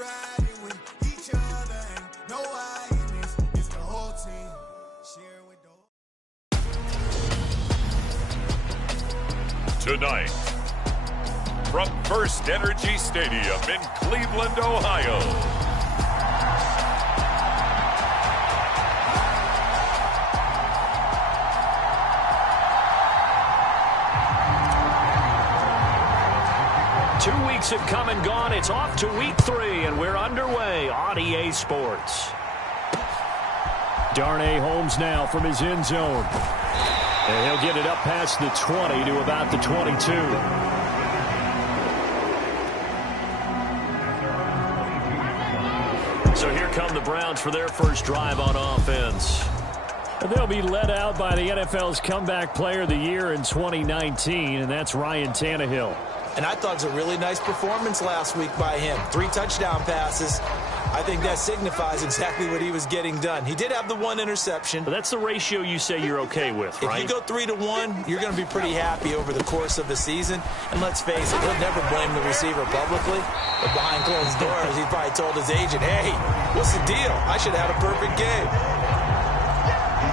riding with each other, ain't no hiding this. It's the whole team. Share with the Tonight, from First Energy Stadium in Cleveland, Ohio. Two weeks have come and gone. It's off to week 3, and we're underway on EA Sports. Darnay Holmes now from his end zone. And he'll get it up past the 20 to about the 22. So here come the Browns for their first drive on offense. They'll be led out by the NFL's Comeback Player of the Year in 2019, and that's Ryan Tannehill. And I thought it was a really nice performance last week by him. 3 touchdown passes. I think that signifies exactly what he was getting done. He did have the 1 interception. But that's the ratio you say you're okay with, right? If you go 3-to-1, you're going to be pretty happy over the course of the season. And let's face it, he'll never blame the receiver publicly. But behind closed doors, he probably told his agent, hey, what's the deal? I should have had a perfect game.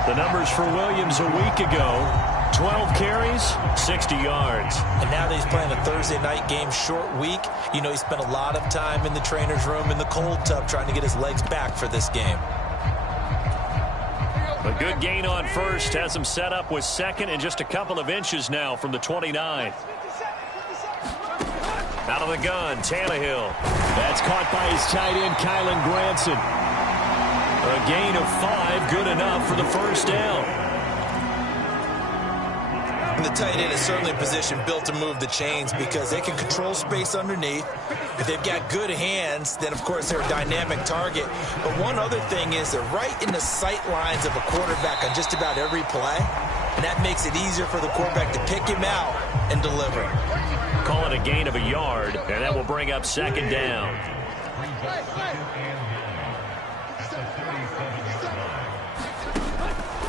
The numbers for Williams a week ago. 12 carries, 60 yards. And now that he's playing a Thursday night game, short week, you know he spent a lot of time in the trainer's room in the cold tub trying to get his legs back for this game. A good gain on first has him set up with second and just a couple of inches now from the 29. Out of the gun, Tannehill. That's caught by his tight end, Kylan Granson. A gain of 5, good enough for the first down. And the tight end is certainly a position built to move the chains because they can control space underneath. If they've got good hands, then, of course, they're a dynamic target. But one other thing is they're right in the sight lines of a quarterback on just about every play. And that makes it easier for the quarterback to pick him out and deliver. Call it a gain of a yard, and that will bring up second down.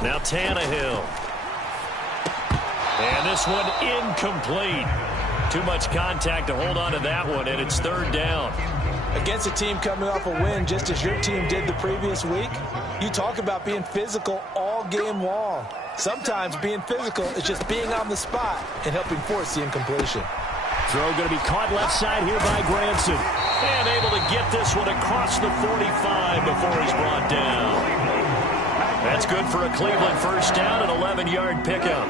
Now Tannehill. And this one incomplete. Too much contact to hold on to that one, and it's third down. Against a team coming off a win just as your team did the previous week, you talk about being physical all game long. Sometimes being physical is just being on the spot and helping force the incompletion. Throw going to be caught left side here by Granson. And able to get this one across the 45 before he's brought down. That's good for a Cleveland first down, an 11-yard pickup.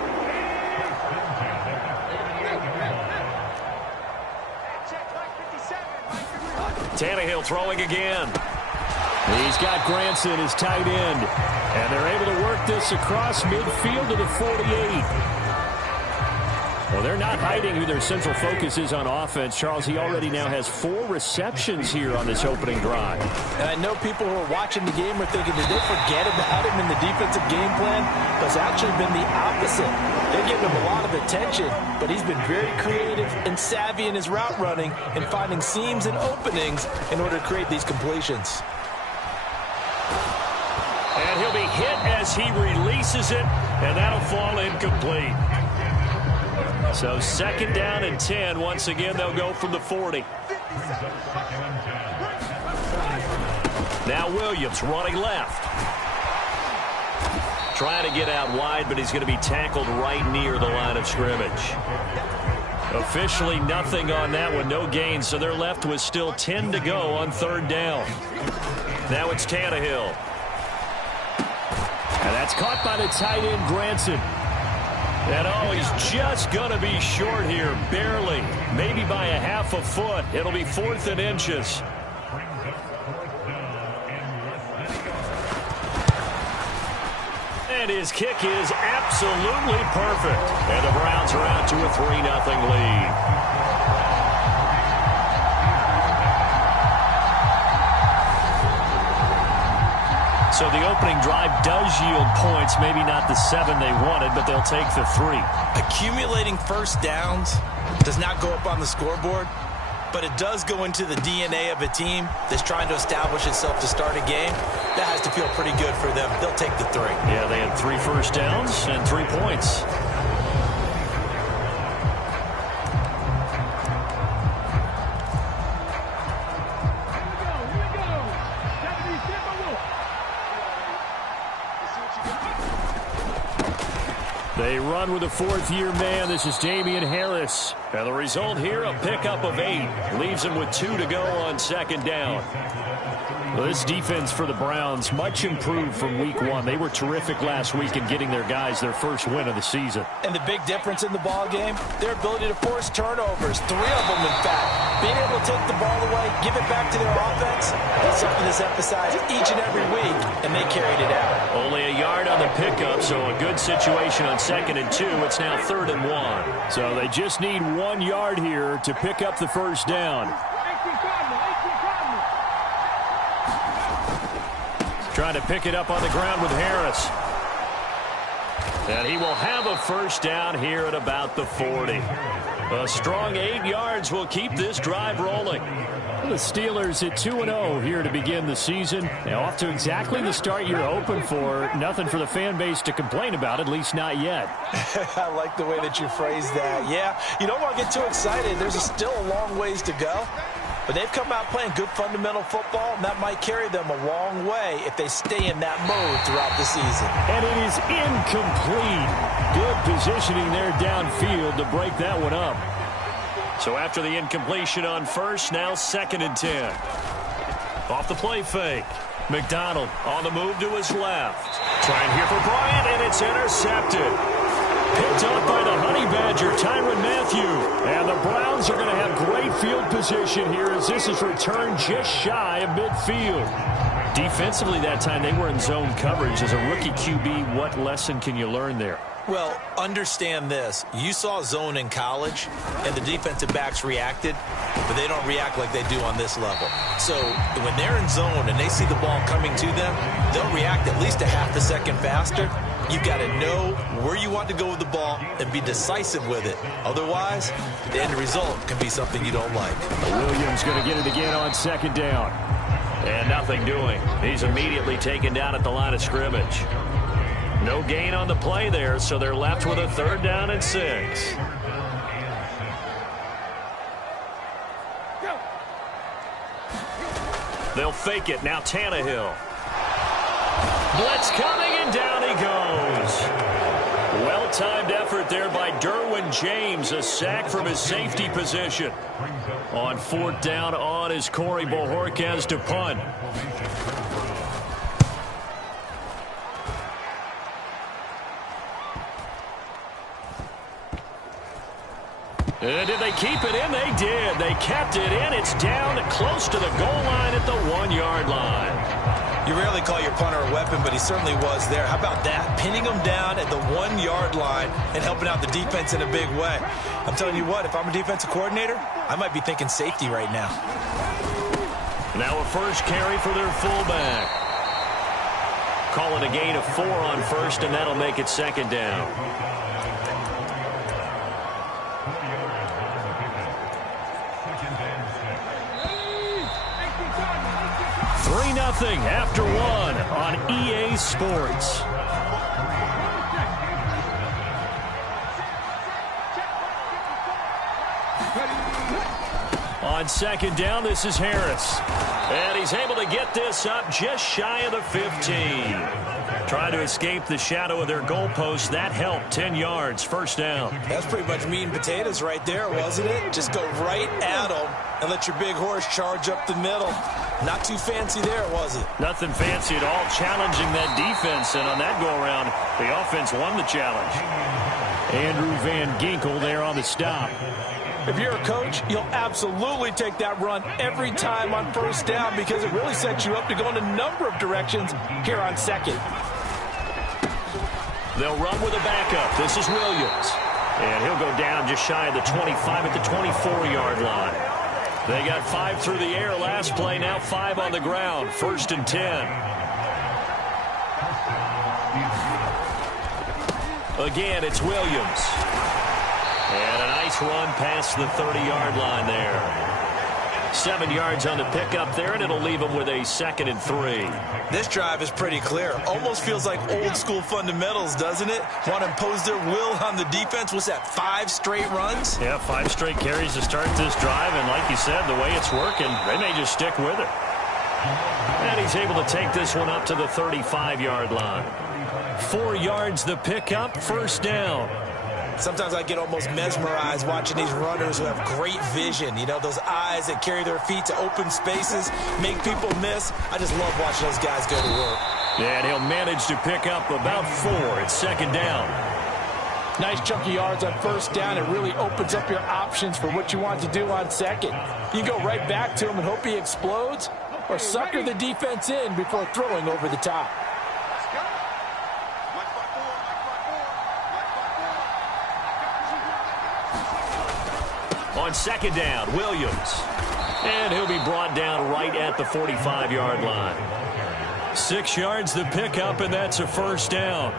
Tannehill throwing again. He's got Granson, his tight end. And they're able to work this across midfield to the 48. Well, they're not hiding who their central focus is on offense. Charles, he already now has 4 receptions here on this opening drive. And I know people who are watching the game are thinking, did they forget about him in the defensive game plan? But it's actually been the opposite. They're giving him a lot of attention, but he's been very creative and savvy in his route running and finding seams and openings in order to create these completions. And he'll be hit as he releases it, and that'll fall incomplete. So second down and 10. Once again, they'll go from the 40. Now Williams running left. Trying to get out wide, but he's going to be tackled right near the line of scrimmage. Officially nothing on that one, no gain, so they're left with still 10 to go on third down. Now it's Tannehill. And that's caught by the tight end, Granson. And oh, he's just going to be short here, barely. Maybe by a half a foot. It'll be 4th and inches. And his kick is absolutely perfect. And the Browns are out to a 3-0 lead. So the opening drive does yield points, maybe not the 7 they wanted, but they'll take the 3. Accumulating first downs does not go up on the scoreboard, but it does go into the DNA of a team that's trying to establish itself to start a game. That has to feel pretty good for them. They'll take the 3. Yeah, they had 3 first downs and 3 points. They run with a fourth-year man. This is Damian Harris. And the result here, a pickup of 8. Leaves him with 2 to go on second down. Well, this defense for the Browns, much improved from week 1. They were terrific last week in getting their guys their first win of the season. And the big difference in the ball game, their ability to force turnovers. 3 of them, in fact. Being able to take the ball away, give it back to their offense, that's something that's emphasized each and every week, and they carried it out. Only a yard on the pickup, so a good situation on 2nd and 2. It's now 3rd and 1. So they just need 1 yard here to pick up the first down. Trying to pick it up on the ground with Harris. And he will have a first down here at about the 40. A strong 8 yards will keep this drive rolling. The Steelers at 2-0 here to begin the season. Now off to exactly the start you're hoping for. Nothing for the fan base to complain about, at least not yet. I like the way that you phrased that. Yeah, you don't want to get too excited. There's still a long ways to go. But they've come out playing good fundamental football, and that might carry them a long way if they stay in that mode throughout the season. And it is incomplete. Good positioning there downfield to break that one up. So after the incompletion on first, now 2nd and 10. Off the play fake. McDonald on the move to his left. Trying here for Bryant, and it's intercepted. Picked up by the Honey Badger, Tyrann Mathieu. And the Browns are going to have great field position here as this is returned just shy of midfield. Defensively that time, they were in zone coverage. As a rookie QB, what lesson can you learn there? Well, understand this. You saw zone in college, and the defensive backs reacted, but they don't react like they do on this level. So when they're in zone and they see the ball coming to them, they'll react at least a half a second faster. You've got to know where you want to go with the ball and be decisive with it. Otherwise, the end result can be something you don't like. Williams going to get it again on 2nd down. And nothing doing. He's immediately taken down at the line of scrimmage. No gain on the play there, so they're left with a 3rd down and 6. They'll fake it. Now Tannehill. Blitz coming, and down he goes. Well-timed effort there by Derwin James. A sack from his safety position. On 4th down on is Corey Bojorquez to punt. Did they keep it in? They did. They kept it in. It's down close to the goal line at the 1-yard line. You rarely call your punter a weapon, but he certainly was there. How about that? Pinning him down at the 1-yard line and helping out the defense in a big way. I'm telling you what, if I'm a defensive coordinator, I might be thinking safety right now. Now a first carry for their fullback. Calling a gain of 4 on first, and that'll make it 2nd down. 3-0 after 1 on EA Sports. On 2nd down, this is Harris. And he's able to get this up just shy of the 15. Trying to escape the shadow of their goalpost. That helped. 10 yards, 1st down. That's pretty much meat and potatoes right there, wasn't it? Just go right at them and let your big horse charge up the middle. Not too fancy there, was it? Nothing fancy at all. Challenging that defense, and on that go-around, the offense won the challenge. Andrew Van Ginkel there on the stop. If you're a coach, you'll absolutely take that run every time on 1st down because it really sets you up to go in a number of directions here on 2nd. They'll run with a backup. This is Williams. And he'll go down just shy of the 25 at the 24-yard line. They got 5 through the air last play, now 5 on the ground. 1st and 10. Again, it's Williams. And a nice run past the 30-yard line there. 7 yards on the pickup there, and it'll leave them with a 2nd and 3. This drive is pretty clear. Almost feels like old-school fundamentals, doesn't it? Want to impose their will on the defense. What's that, 5 straight runs? Yeah, 5 straight carries to start this drive, and like you said, the way it's working, they may just stick with it. And he's able to take this one up to the 35-yard line. 4 yards the pickup, first down. Sometimes I get almost mesmerized watching these runners who have great vision. You know, those eyes that carry their feet to open spaces, make people miss. I just love watching those guys go to work. And he'll manage to pick up about 4 at second down. Nice chunky yards on first down. It really opens up your options for what you want to do on second. You go right back to him and hope he explodes, or sucker the defense in before throwing over the top. On second down, Williams. And he'll be brought down right at the 45-yard line. 6 yards the pickup, and that's a first down.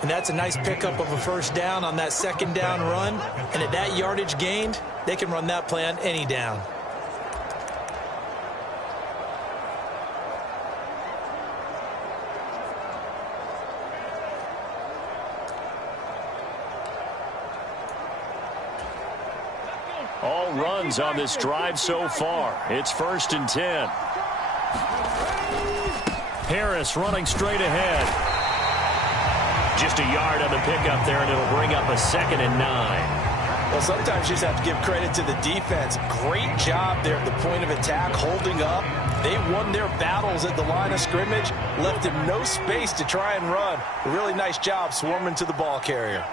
And that's a nice pickup of a first down on that second down run. And at that yardage gained, they can run that play on any down. All runs on this drive so far. It's 1st and 10. Harris running straight ahead. Just a yard on the pickup there, and it'll bring up a 2nd and 9. Well, sometimes you just have to give credit to the defense. Great job there at the point of attack, holding up. They won their battles at the line of scrimmage, left him no space to try and run. A really nice job swarming to the ball carrier.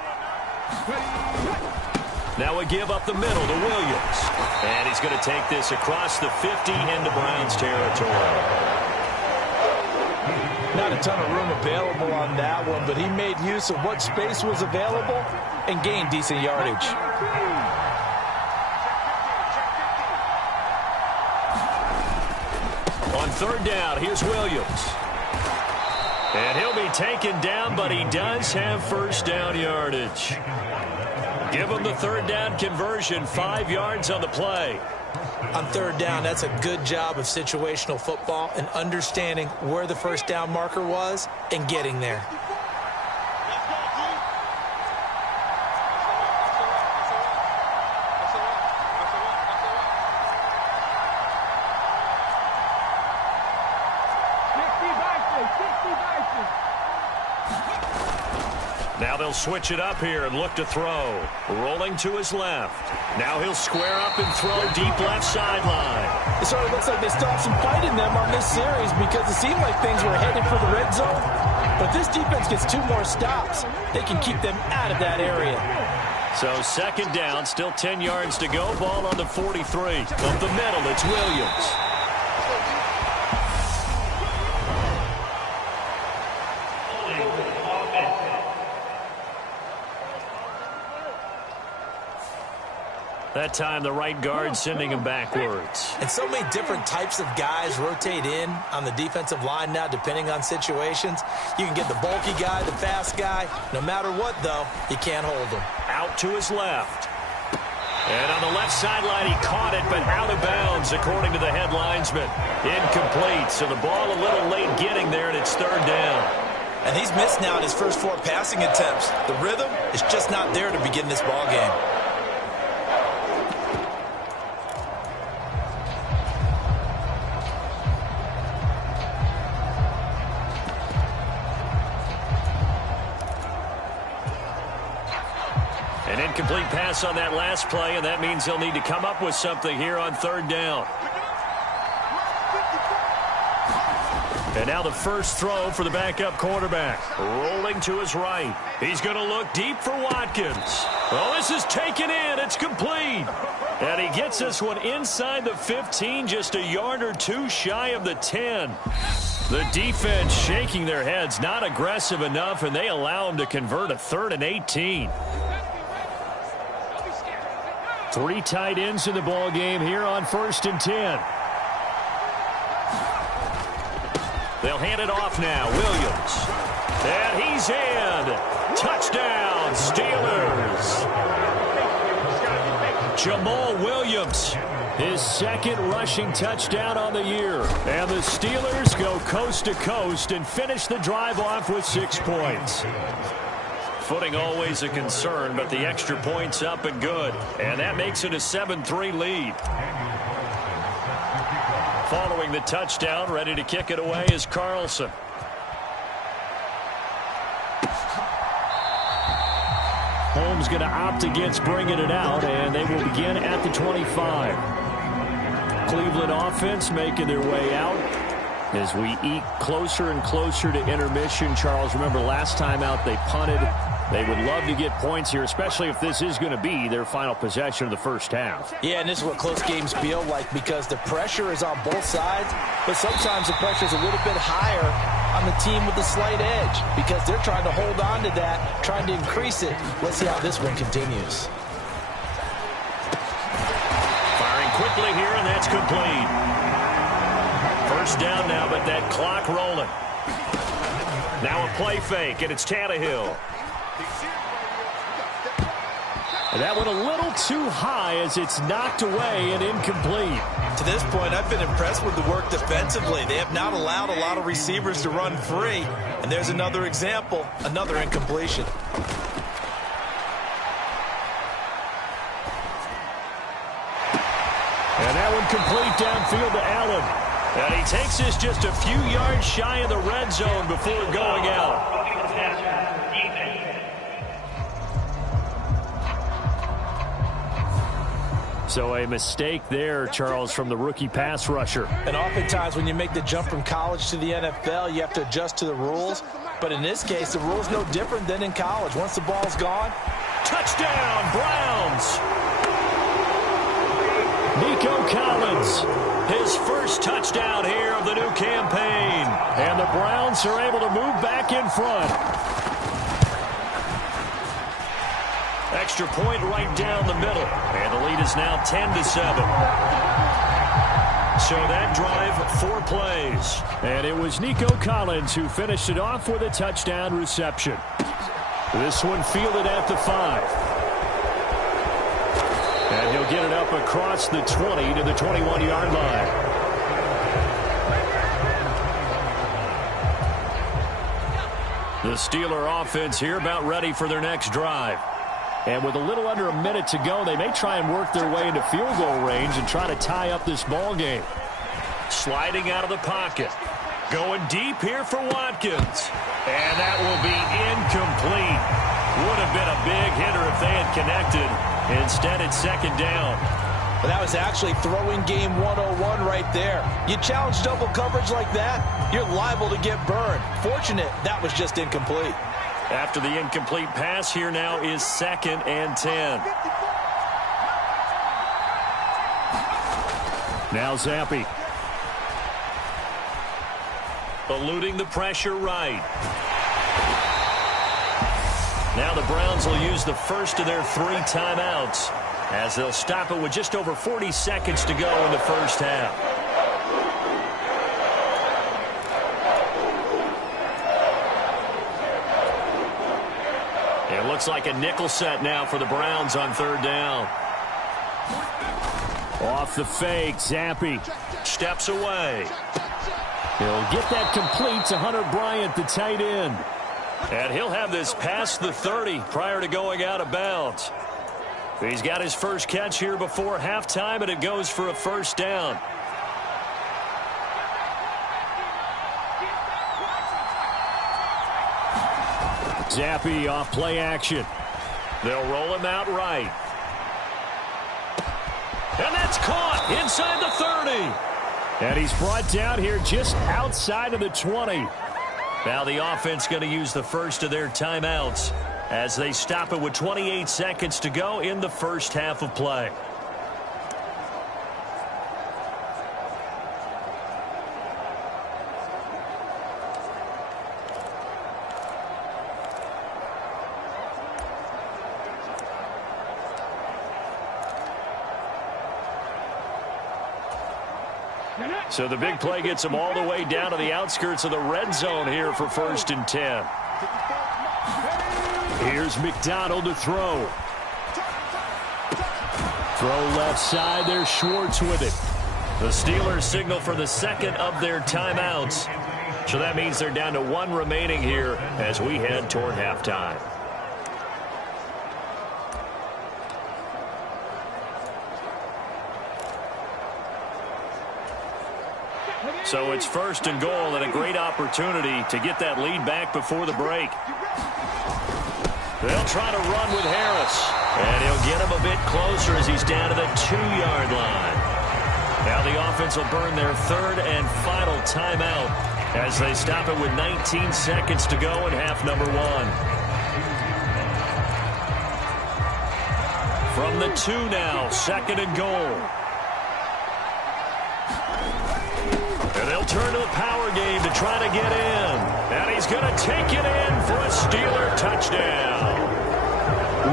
Now a give up the middle to Williams. And he's going to take this across the 50 into Browns territory. Not a ton of room available on that one, but he made use of what space was available and gained decent yardage. On third down, here's Williams. And he'll be taken down, but he does have first down yardage. Give him the third down conversion, 5 yards on the play. On third down, that's a good job of situational football and understanding where the first down marker was and getting there. Now they'll switch it up here and look to throw. Rolling to his left. Now he'll square up and throw deep left sideline. It sort of looks like they still have some fight in them on this series because it seemed like things were headed for the red zone. But this defense gets 2 more stops. They can keep them out of that area. So second down, still 10 yards to go. Ball on the 43. Up the middle, it's Williams. That time, the right guard sending him backwards. And so many different types of guys rotate in on the defensive line now, depending on situations. You can get the bulky guy, the fast guy. No matter what, though, you can't hold him. Out to his left. And on the left sideline, he caught it, but out of bounds, according to the head linesman. Incomplete, so the ball a little late getting there, and it's third down. And he's missed now in his first 4 passing attempts. The rhythm is just not there to begin this ball game. An incomplete pass on that last play, and that means he'll need to come up with something here on third down. And now the first throw for the backup quarterback. Rolling to his right. He's going to look deep for Watkins. Oh, this is taken in. It's complete. And he gets this one inside the 15, just a yard or 2 shy of the 10. The defense shaking their heads, not aggressive enough, and they allow him to convert a 3rd and 18. 3 tight ends in the ball game here on 1st and 10. They'll hand it off now. Williams. And he's in. Touchdown, Steelers. Jamal Williams, his 2nd rushing touchdown on the year. And the Steelers go coast to coast and finish the drive off with 6 points. Footing always a concern, but the extra point's up and good. And that makes it a 7-3 lead. Following the touchdown, ready to kick it away is Carlson. Holmes going to opt against bringing it out, and they will begin at the 25. Cleveland offense making their way out as we eke closer and closer to intermission. Charles, remember last time out they punted. They would love to get points here, especially if this is going to be their final possession of the first half. Yeah, and this is what close games feel like because the pressure is on both sides, but sometimes the pressure is a little bit higher on the team with the slight edge because they're trying to hold on to that, trying to increase it. Let's see how this one continues. Firing quickly here, and that's complete. First down now, but that clock rolling. Now a play fake, and it's Tannehill. And that went a little too high as it's knocked away and incomplete. To this point, I've been impressed with the work defensively. They have not allowed a lot of receivers to run free. And there's another example, another incompletion. And that one complete downfield to Allen. And he takes this just a few yards shy of the red zone before going out. So a mistake there, Charles, from the rookie pass rusher. And oftentimes when you make the jump from college to the NFL, you have to adjust to the rules. But in this case, the rule's no different than in college. Once the ball's gone, touchdown, Browns! Nico Collins, his first touchdown here of the new campaign. And the Browns are able to move back in front. Extra point right down the middle. And the lead is now 10-7. So that drive, 4 plays. And it was Nico Collins who finished it off with a touchdown reception. This one fielded at the 5. And he'll get it up across the 20 to the 21-yard line. The Steeler offense here about ready for their next drive. And with a little under a minute to go, they may try and work their way into field goal range and try to tie up this ball game. Sliding out of the pocket. Going deep here for Watkins. And that will be incomplete. Would have been a big hitter if they had connected. Instead, it's second down. But that was actually throwing game 101 right there. You challenge double coverage like that, you're liable to get burned. Fortunate, that was just incomplete. After the incomplete pass, here now is 2nd and 10. Now Zampi. Eluding the pressure right. Now the Browns will use the first of their 3 timeouts as they'll stop it with just over 40 seconds to go in the first half. It looks like a nickel set now for the Browns on 3rd down. Off the fake, Zampi steps away. He'll get that complete to Hunter Bryant, the tight end. And he'll have this past the 30 prior to going out of bounds. He's got his first catch here before halftime, and it goes for a first down. Zampi off play action. They'll roll him out right. And that's caught inside the 30. And he's brought down here just outside of the 20. Now the offense going to use the first of their timeouts as they stop it with 28 seconds to go in the first half of play. So the big play gets them all the way down to the outskirts of the red zone here for 1st and 10. Here's McDonald to throw. Throw left side. There's Schwartz with it. The Steelers signal for the 2nd of their timeouts. So that means they're down to 1 remaining here as we head toward halftime. So it's 1st and goal and a great opportunity to get that lead back before the break. They'll try to run with Harris. And he'll get him a bit closer as he's down to the 2-yard line. Now the offense will burn their 3rd and final timeout as they stop it with 19 seconds to go in half number 1. From the 2 now, 2nd and goal. And they'll turn to the power game to try to get in. And he's going to take it in for a Steeler touchdown.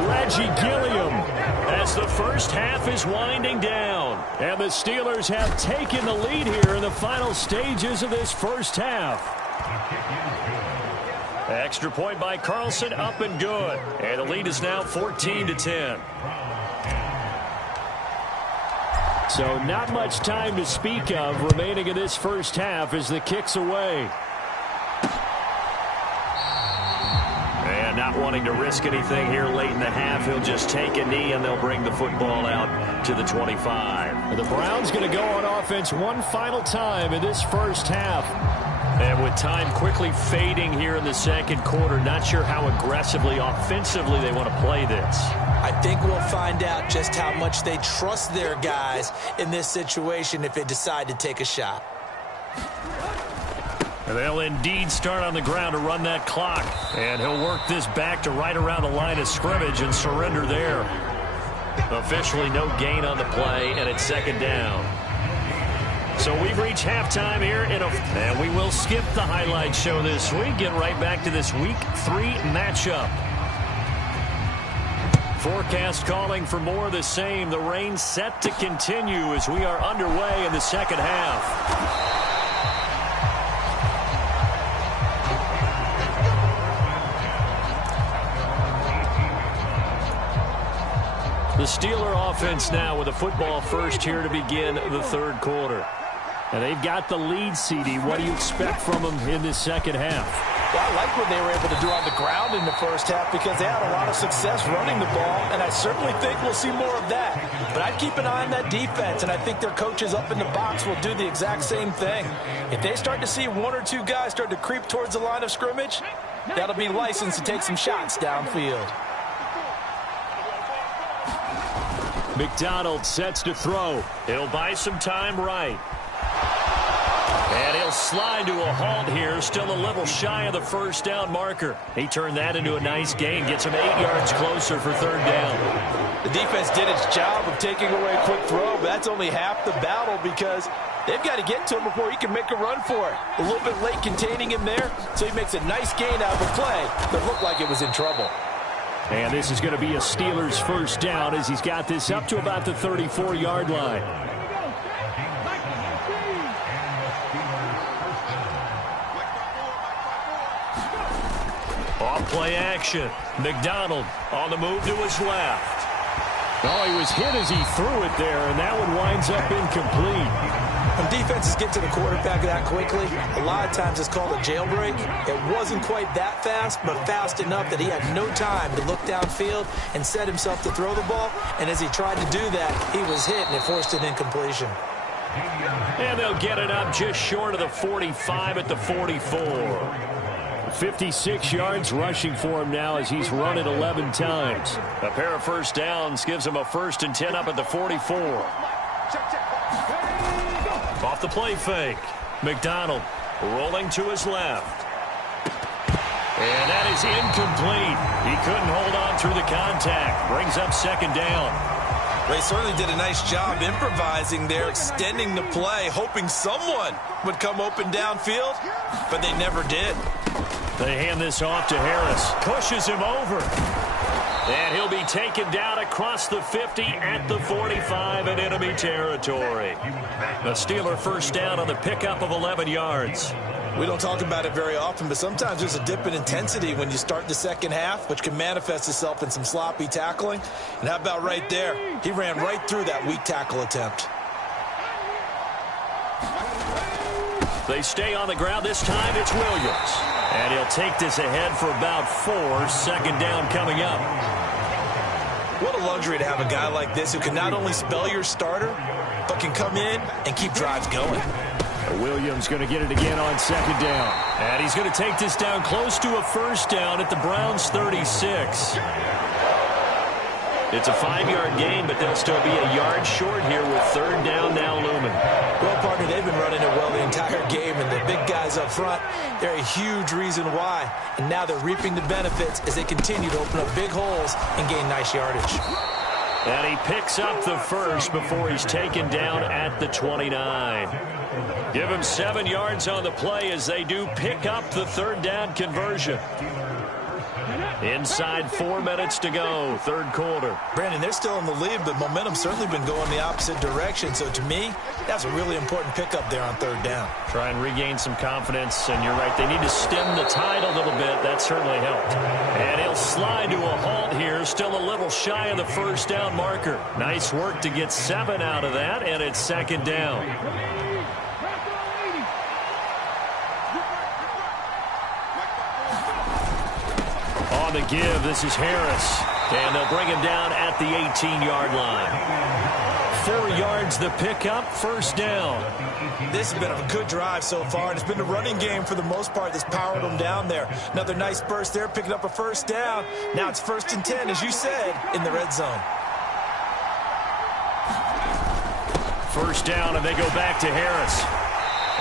Reggie Gilliam as the first half is winding down. And the Steelers have taken the lead here in the final stages of this first half. Extra point by Carlson, up and good. And the lead is now 14-10. So not much time to speak of remaining in this first half as the kick's away. And not wanting to risk anything here late in the half, he'll just take a knee and they'll bring the football out to the 25. The Browns going to go on offense one final time in this first half. And with time quickly fading here in the second quarter, not sure how aggressively, offensively they want to play this. I think we'll find out just how much they trust their guys in this situation if they decide to take a shot. And they'll indeed start on the ground to run that clock. And he'll work this back to right around the line of scrimmage and surrender there. Officially no gain on the play, and it's 2nd down. So we've reached halftime here, and we will skip the highlight show this week. Get right back to this Week 3 matchup. Forecast calling for more of the same. The rain set to continue as we are underway in the second half. The Steeler offense now with a football first here to begin the third quarter. And they've got the lead, CD. What do you expect from them in this second half? Well, I like what they were able to do on the ground in the first half because they had a lot of success running the ball, and I certainly think we'll see more of that. But I'd keep an eye on that defense, and I think their coaches up in the box will do the exact same thing. If they start to see 1 or 2 guys start to creep towards the line of scrimmage, that'll be licensed to take some shots downfield. McDonald sets to throw. He'll buy some time right. And he'll slide to a halt here, still a little shy of the first down marker. He turned that into a nice gain, gets him 8 yards closer for 3rd down. The defense did its job of taking away a quick throw, but that's only half the battle because they've got to get to him before he can make a run for it. A little bit late containing him there, so he makes a nice gain out of a play that looked like it was in trouble. And this is going to be a Steelers first down as he's got this up to about the 34-yard line. Off-play action. McDonald on the move to his left. Oh, he was hit as he threw it there, and that one winds up incomplete. When defenses get to the quarterback that quickly, a lot of times it's called a jailbreak. It wasn't quite that fast, but fast enough that he had no time to look downfield and set himself to throw the ball. And as he tried to do that, he was hit, and it forced an incompletion. And they'll get it up just short of the 45 at the 44. 56 yards rushing for him now as he's run it 11 times. A pair of first downs gives him a 1st and 10 up at the 44. Off the play fake. McDonald rolling to his left. And that is incomplete. He couldn't hold on through the contact. Brings up 2nd down. They certainly did a nice job improvising there, extending the play, hoping someone would come open downfield, but they never did. They hand this off to Harris. Pushes him over. And he'll be taken down across the 50 at the 45 in enemy territory. A Steeler first down on the pickup of 11 yards. We don't talk about it very often, but sometimes there's a dip in intensity when you start the second half, which can manifest itself in some sloppy tackling. And how about right there? He ran right through that weak tackle attempt. They stay on the ground. This time it's Williams. And he'll take this ahead for about 4. 2nd down coming up. What a luxury to have a guy like this who can not only spell your starter, but can come in and keep drives going. Williams going to get it again on second down. And he's going to take this down close to a first down at the Browns' 36. It's a 5-yard gain, but they'll still be a yard short here with third down now looming. Well, partner, they've been running it well the entire game, and the big guys up front, they're a huge reason why. And now they're reaping the benefits as they continue to open up big holes and gain nice yardage. And he picks up the first before he's taken down at the 29. Give him 7 yards on the play as they do pick up the third down conversion. Inside 4 minutes to go, third quarter. Brandon, they're still in the lead, but momentum's certainly been going the opposite direction. So to me, that's a really important pickup there on third down. Try and regain some confidence, and you're right, they need to stem the tide a little bit. That certainly helped. And he'll slide to a halt here, still a little shy of the first down marker. Nice work to get 7 out of that, and it's second down. On the give, this is Harris. And they'll bring him down at the 18-yard line. 4 yards the pickup, first down. This has been a good drive so far, and it's been the running game for the most part that's powered them down there. Another nice burst there, picking up a first down. Now it's 1st and 10, as you said, in the red zone. First down, and they go back to Harris.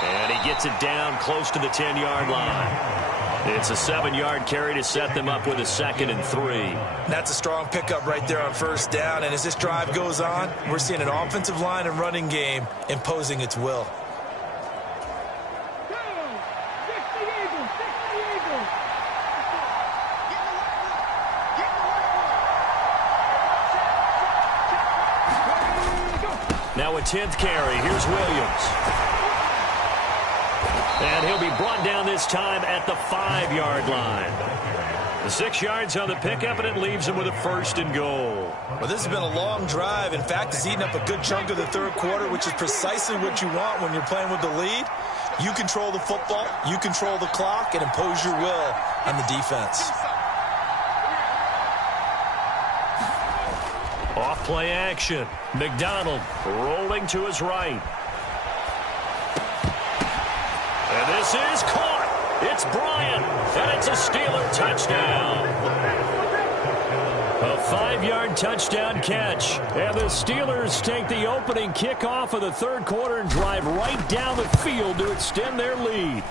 And he gets it down close to the 10-yard line. It's a 7-yard carry to set them up with a 2nd and 3. That's a strong pickup right there on first down. And as this drive goes on, we're seeing an offensive line and running game imposing its will. Now a 10th carry. Here's Williams. And he'll be brought down this time at the 5-yard line. The 6 yards on the pickup, and it leaves him with a 1st and goal. Well, this has been a long drive. In fact, it's eaten up a good chunk of the third quarter, which is precisely what you want when you're playing with the lead. You control the football, you control the clock, and impose your will on the defense. Off play action. McDonald rolling to his right. And this is caught. It's Bryant, and it's a Steeler touchdown. A 5-yard touchdown catch. And the Steelers take the opening kickoff of the third quarter and drive right down the field to extend their lead.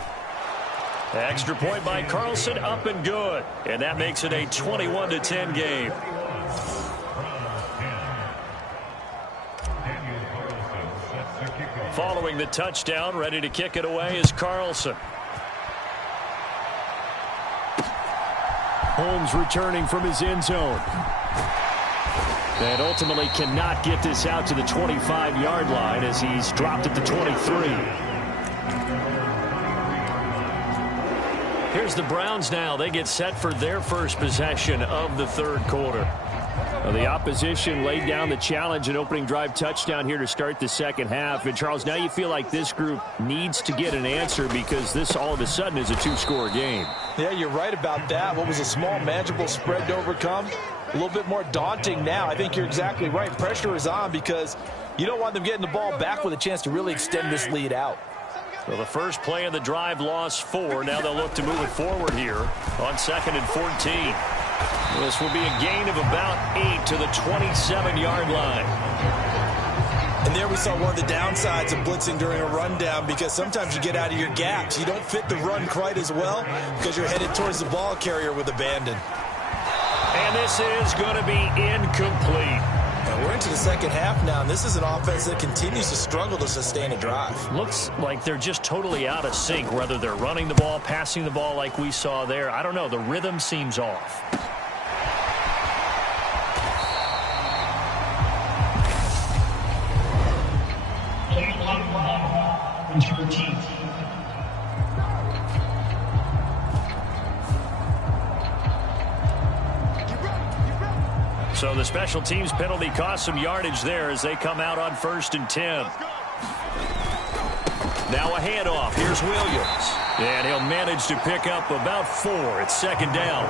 Extra point by Carlson, up and good. And that makes it a 21-10 game. Following the touchdown, ready to kick it away is Carlson. Holmes returning from his end zone. And ultimately cannot get this out to the 25-yard line as he's dropped at the 23. Here's the Browns now. They get set for their first possession of the third quarter. Well, the opposition laid down the challenge and opening drive touchdown here to start the second half. And, Charles, now you feel like this group needs to get an answer because this all of a sudden is a 2-score game. Yeah, you're right about that. What was a small, manageable spread to overcome? A little bit more daunting now. I think you're exactly right. Pressure is on because you don't want them getting the ball back with a chance to really extend this lead out. Well, the first play of the drive lost 4. Now they'll look to move it forward here on 2nd and 14. This will be a gain of about 8 to the 27-yard line. And there we saw one of the downsides of blitzing during a rundown because sometimes you get out of your gaps. You don't fit the run quite as well because you're headed towards the ball carrier with abandon. And this is going to be incomplete. And we're into the second half now, and this is an offense that continues to struggle to sustain a drive. Looks like they're just totally out of sync, whether they're running the ball, passing the ball like we saw there. I don't know. The rhythm seems off. So the special teams penalty cost some yardage there as they come out on 1st and 10. Now a handoff. Here's Williams. And he'll manage to pick up about 4. It's second down.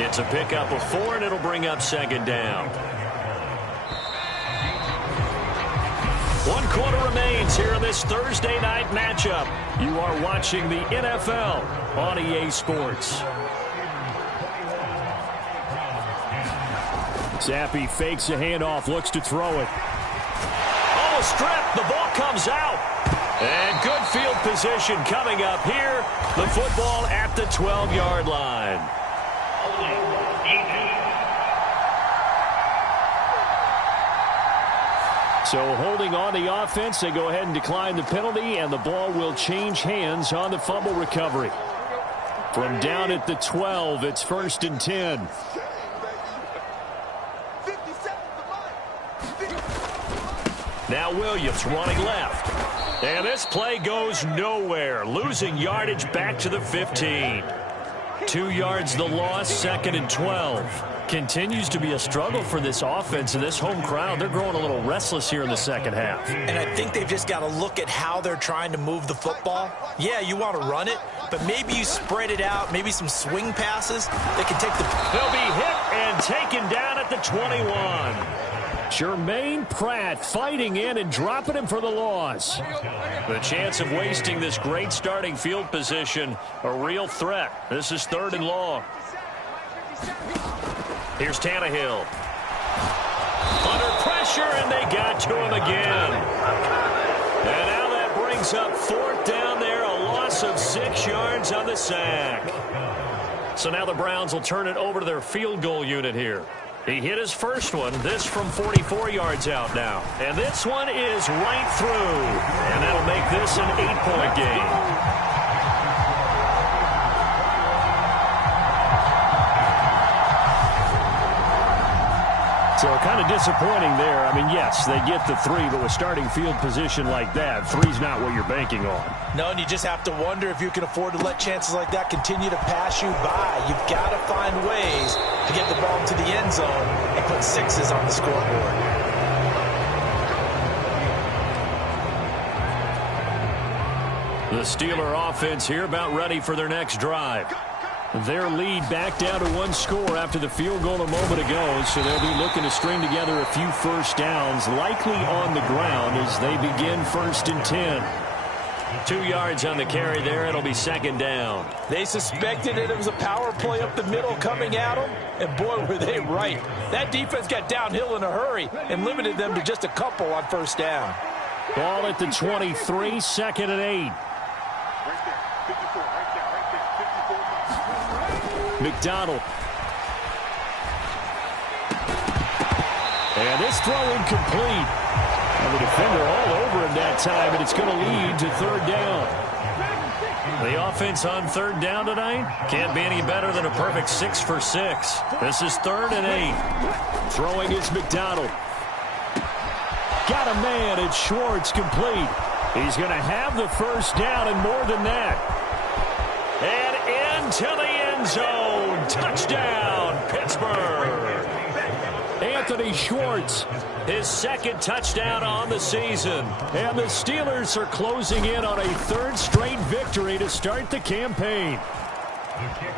It's a pickup of 4, and it'll bring up second down. 1 quarter remains here in this Thursday night matchup. You are watching the NFL on EA Sports. Zappi fakes a handoff, looks to throw it. Almost stripped. The ball comes out. And good field position coming up here. The football at the 12-yard line. So holding on the offense, they go ahead and decline the penalty, and the ball will change hands on the fumble recovery. From down at the 12, it's 1st and 10. Now Williams running left. And this play goes nowhere. Losing yardage back to the 15. 2 yards the loss, 2nd and 12. Continues to be a struggle for this offense and this home crowd. They're growing a little restless here in the second half. And I think they've just got to look at how they're trying to move the football. Yeah, you want to run it, but maybe you spread it out, maybe some swing passes. They can take the... They'll be hit and taken down at the 21. Jermaine Pratt fighting in and dropping him for the loss. The chance of wasting this great starting field position, a real threat. This is 3rd and long. Here's Tannehill. Under pressure, and they got to him again. And now that brings up 4th down there, a loss of 6 yards on the sack. So now the Browns will turn it over to their field goal unit here. He hit his first one, this from 44 yards out now. And this one is right through. And that'll make this an 8-point game. So kind of disappointing there. I mean, yes, they get the 3, but with starting field position like that, 3's not what you're banking on. No, and you just have to wonder if you can afford to let chances like that continue to pass you by. You've got to find ways to get the ball to the end zone and put 6s on the scoreboard. The Steeler offense here about ready for their next drive. Their lead back down to 1 score after the field goal a moment ago, so they'll be looking to string together a few first downs, likely on the ground as they begin 1st and 10. 2 yards on the carry there. It'll be 2nd down. They suspected that it was a power play up the middle coming at them, and boy, were they right. That defense got downhill in a hurry and limited them to just a couple on 1st down. Ball at the 23, 2nd and 8. McDonald. And this throw incomplete. And the defender all over him that time, and it's going to lead to 3rd down. The offense on 3rd down tonight can't be any better than a perfect 6 for 6. This is 3rd and 8. Throwing is McDonald. Got a man, and Schwartz complete. He's going to have the 1st down and more than that. And into the end zone. Touchdown, Pittsburgh. Anthony Schwartz. His 2nd touchdown on the season. And the Steelers are closing in on a 3rd straight victory to start the campaign.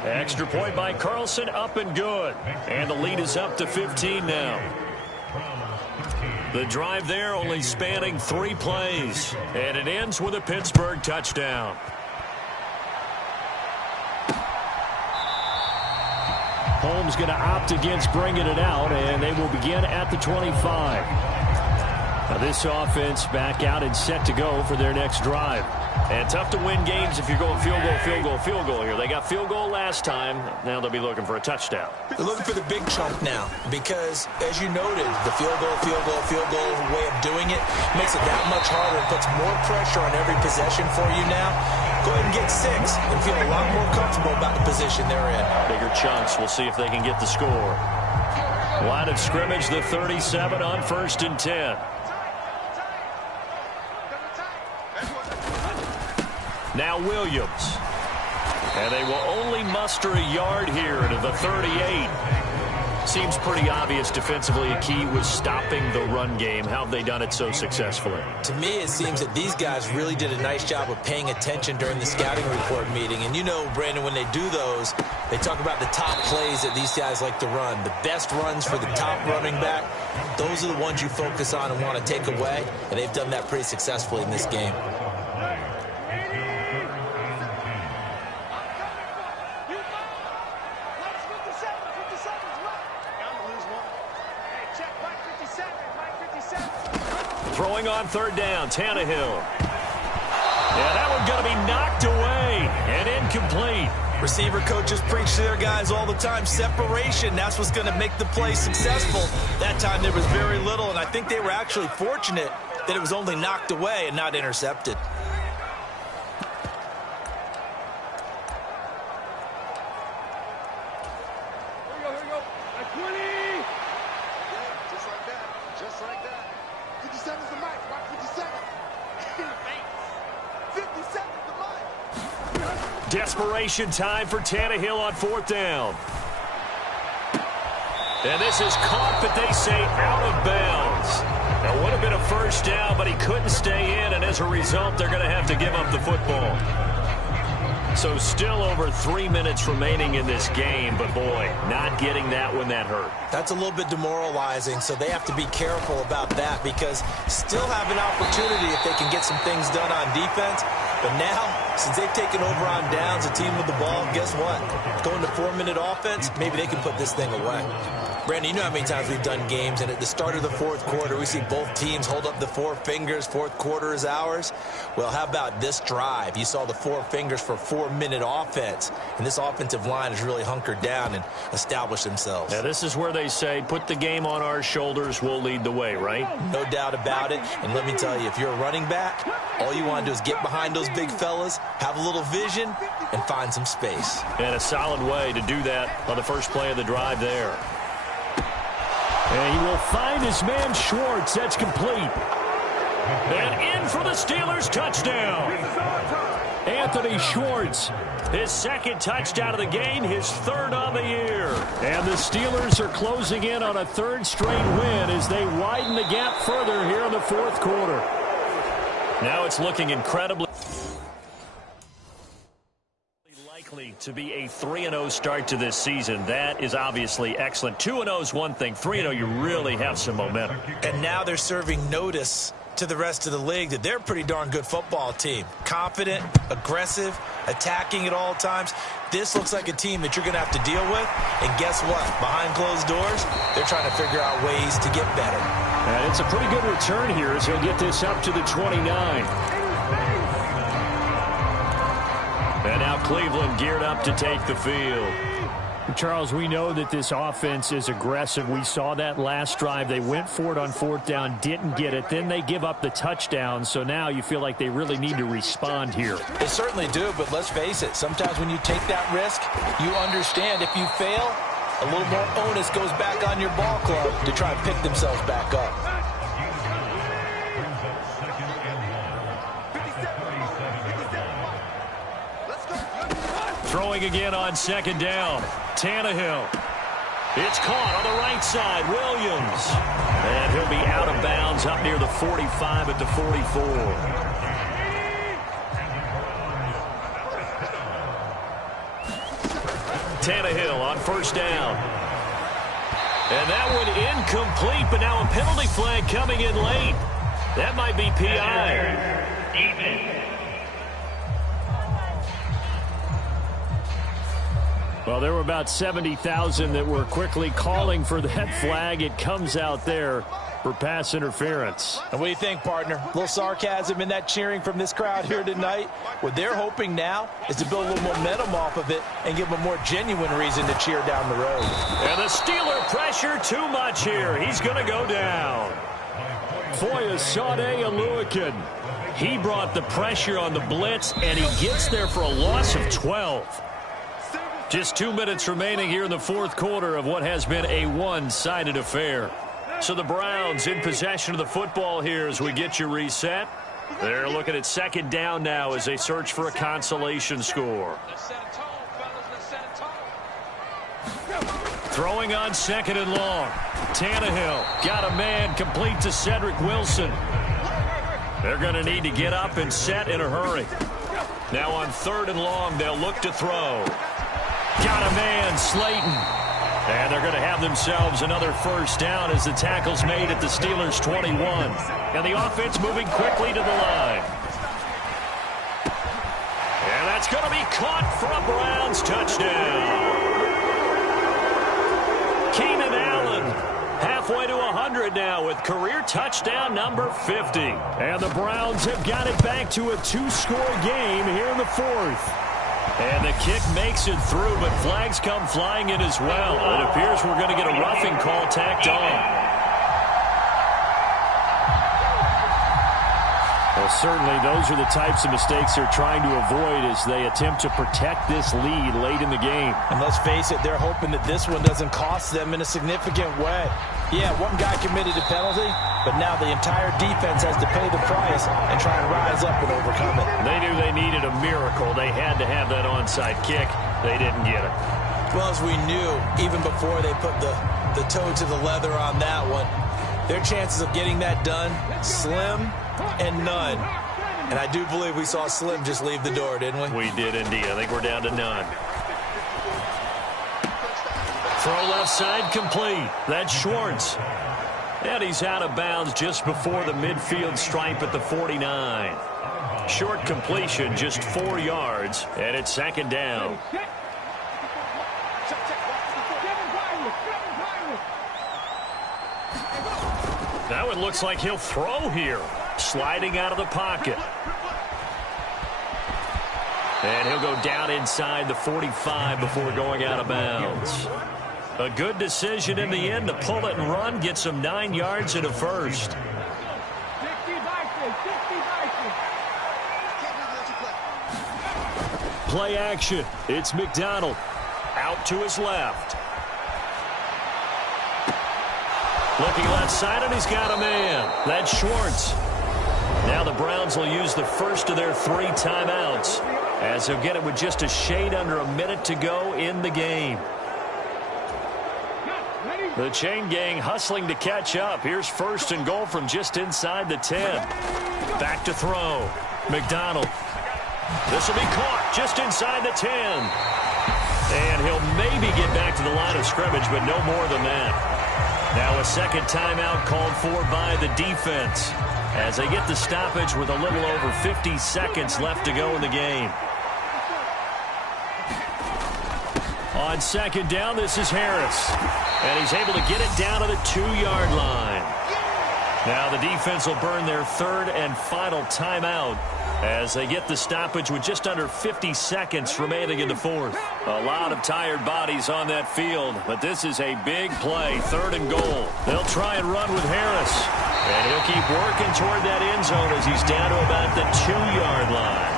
Extra point by Carlson, up and good. And the lead is up to 15 now. The drive there only spanning 3 plays. And it ends with a Pittsburgh touchdown. Holmes going to opt against bringing it out, and they will begin at the 25. Now this offense back out and set to go for their next drive. And tough to win games if you're going field goal, field goal, field goal here. They got field goal last time. Now they'll be looking for a touchdown. They're looking for the big chunk now because, as you noted, the field goal way of doing it makes it that much harder. It puts more pressure on every possession for you now. Go ahead and get 6 and feel a lot more comfortable about the position they're in. Bigger chunks. We'll see if they can get the score. Line of scrimmage, the 37 on 1st and 10. Now Williams. And they will only muster a yard here to the 38. Seems pretty obvious defensively a key was stopping the run game. How have they done it so successfully? To me, it seems that these guys really did a nice job of paying attention during the scouting report meeting. And you know, Brandon, when they do those, they talk about the top plays that these guys like to run. The best runs for the top running back, those are the ones you focus on and want to take away. And they've done that pretty successfully in this game. Throwing on third down, Tannehill. Yeah, that one going to be knocked away and incomplete. Receiver coaches preach to their guys all the time. Separation, that's what's going to make the play successful. That time there was very little, and I think they were actually fortunate that it was only knocked away and not intercepted. Desperation time for Tannehill on fourth down. And this is caught, but they say out of bounds. That would have been a first down, but he couldn't stay in, and as a result, they're going to have to give up the football. So still over 3 minutes remaining in this game, but boy, not getting that one, that hurt. That's a little bit demoralizing, so they have to be careful about that because still have an opportunity if they can get some things done on defense. But now, since they've taken over on downs, a team with the ball, guess what? Going to 4-minute offense, maybe they can put this thing away. Brandon, you know how many times we've done games, and at the start of the fourth quarter, we see both teams hold up the four fingers, fourth quarter is ours. Well, how about this drive? You saw the four fingers for 4-minute offense, and this offensive line has really hunkered down and established themselves. Now, this is where they say, put the game on our shoulders, we'll lead the way, right? No doubt about it, and let me tell you, if you're a running back, all you want to do is get behind those big fellas, have a little vision, and find some space. And a solid way to do that on the first play of the drive there. And he will find his man Schwartz. That's complete. And in for the Steelers touchdown. Anthony Schwartz. His second touchdown of the game, his third on the year. And the Steelers are closing in on a third straight win as they widen the gap further here in the fourth quarter. Now it's looking incredibly likely to be a 3-0 start to this season. That is obviously excellent. 2-0 is one thing. 3-0, you really have some momentum. And now they're serving notice to the rest of the league that they're a pretty darn good football team. Confident, aggressive, attacking at all times. This looks like a team that you're going to have to deal with. And guess what? Behind closed doors, they're trying to figure out ways to get better. And it's a pretty good return here as he'll get this up to the 29. And now Cleveland geared up to take the field. Charles, we know that this offense is aggressive. We saw that last drive. They went for it on fourth down, didn't get it. Then they give up the touchdown. So now you feel like they really need to respond here. They certainly do, but let's face it. Sometimes when you take that risk, you understand if you fail, a little more onus goes back on your ball club to try and pick themselves back up. Throwing again on second down. Tannehill. It's caught on the right side. Williams. And he'll be out of bounds up near the 45 at the 44. Tannehill on first down. And that one incomplete, but now a penalty flag coming in late. That might be PI. Well, there were about 70,000 that were quickly calling for that flag. It comes out there for pass interference. And what do you think, partner? A little sarcasm in that cheering from this crowd here tonight. What they're hoping now is to build a little momentum off of it and give them a more genuine reason to cheer down the road. And the Steeler pressure too much here. He's going to go down. Foyesade Oluwakin. He brought the pressure on the blitz, and he gets there for a loss of 12. Just 2 minutes remaining here in the fourth quarter of what has been a one-sided affair. So the Browns in possession of the football here as we get you reset. They're looking at second down now as they search for a consolation score. Throwing on 2nd and long. Tannehill got a man complete to Cedric Wilson. They're going to need to get up and set in a hurry. Now on 3rd and long, they'll look to throw. Got a man, Slayton. And they're going to have themselves another first down as the tackle's made at the Steelers' 21. And the offense moving quickly to the line. And that's going to be caught for a Browns touchdown. Keenan Allen halfway to 100 now with career touchdown number 50. And the Browns have got it back to a 2-score game here in the 4th. And the kick makes it through, but flags come flying in as well. It appears we're going to get a roughing call tacked on. Well, certainly those are the types of mistakes they're trying to avoid as they attempt to protect this lead late in the game. And let's face it, they're hoping that this one doesn't cost them in a significant way. Yeah, one guy committed a penalty, but now the entire defense has to pay the price and try and rise up and overcome it. They knew they needed a miracle. They had to have that onside kick. They didn't get it. Well, as we knew, even before they put the toe to the leather on that one, their chances of getting that done, slim and none. And I do believe we saw Slim just leave the door, didn't we? We did indeed. I think we're down to none. Throw left side complete. That's Schwartz. And he's out of bounds just before the midfield stripe at the 49. Short completion, just 4 yards, and it's 2nd down. Now it looks like he'll throw here. Sliding out of the pocket. And he'll go down inside the 45 before going out of bounds. A good decision in the end to pull it and run, get some 9 yards and a first. Play action. It's McDonald. Out to his left. Looking left side, and he's got a man. That's Schwartz. Now the Browns will use the first of their 3 timeouts, as they'll get it with just a shade under a minute to go in the game. The chain gang hustling to catch up. Here's 1st and goal from just inside the 10. Back to throw. McDonald. This will be caught just inside the 10. And he'll maybe get back to the line of scrimmage, but no more than that. Now a 2nd timeout called for by the defense as they get the stoppage with a little over 50 seconds left to go in the game. On 2nd down, this is Harris. And he's able to get it down to the 2-yard line. Now the defense will burn their 3rd and final timeout as they get the stoppage with just under 50 seconds remaining in the 4th. A lot of tired bodies on that field, but this is a big play, 3rd and goal. They'll try and run with Harris, and he'll keep working toward that end zone as he's down to about the 2-yard line.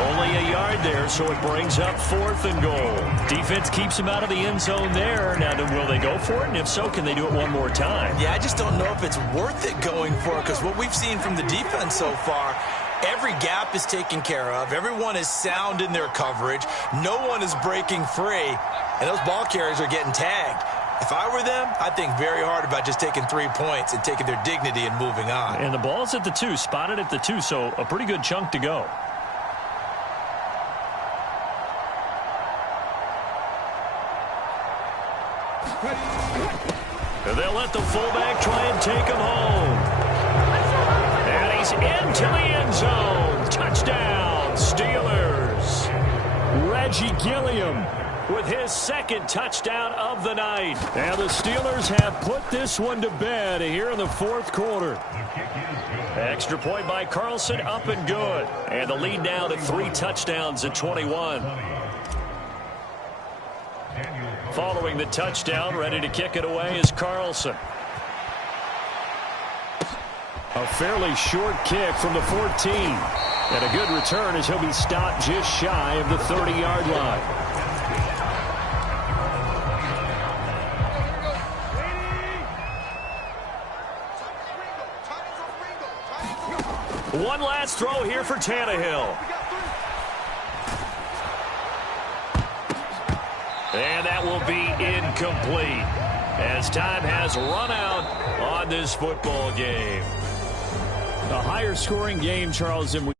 Only a yard there, so it brings up 4th and goal. Defense keeps him out of the end zone there. Now, will they go for it? And if so, can they do it one more time? Yeah, I just don't know if it's worth it going for it, because what we've seen from the defense so far, every gap is taken care of. Everyone is sound in their coverage. No one is breaking free, and those ball carriers are getting tagged. If I were them, I'd think very hard about just taking 3 points and taking their dignity and moving on. And the ball's at the 2, spotted at the 2, so a pretty good chunk to go. And they'll let the fullback try and take him home. And he's into the end zone. Touchdown, Steelers. Reggie Gilliam with his 2nd touchdown of the night. And the Steelers have put this one to bed here in the 4th quarter. Extra point by Carlson, up and good. And the lead now to 3 touchdowns at 21. Following the touchdown, ready to kick it away is Carlson. A fairly short kick from the 14. And a good return as he'll be stopped just shy of the 30-yard line. One last throw here for Tannehill. And that will be incomplete as time has run out on this football game. A higher scoring game, Charles, than we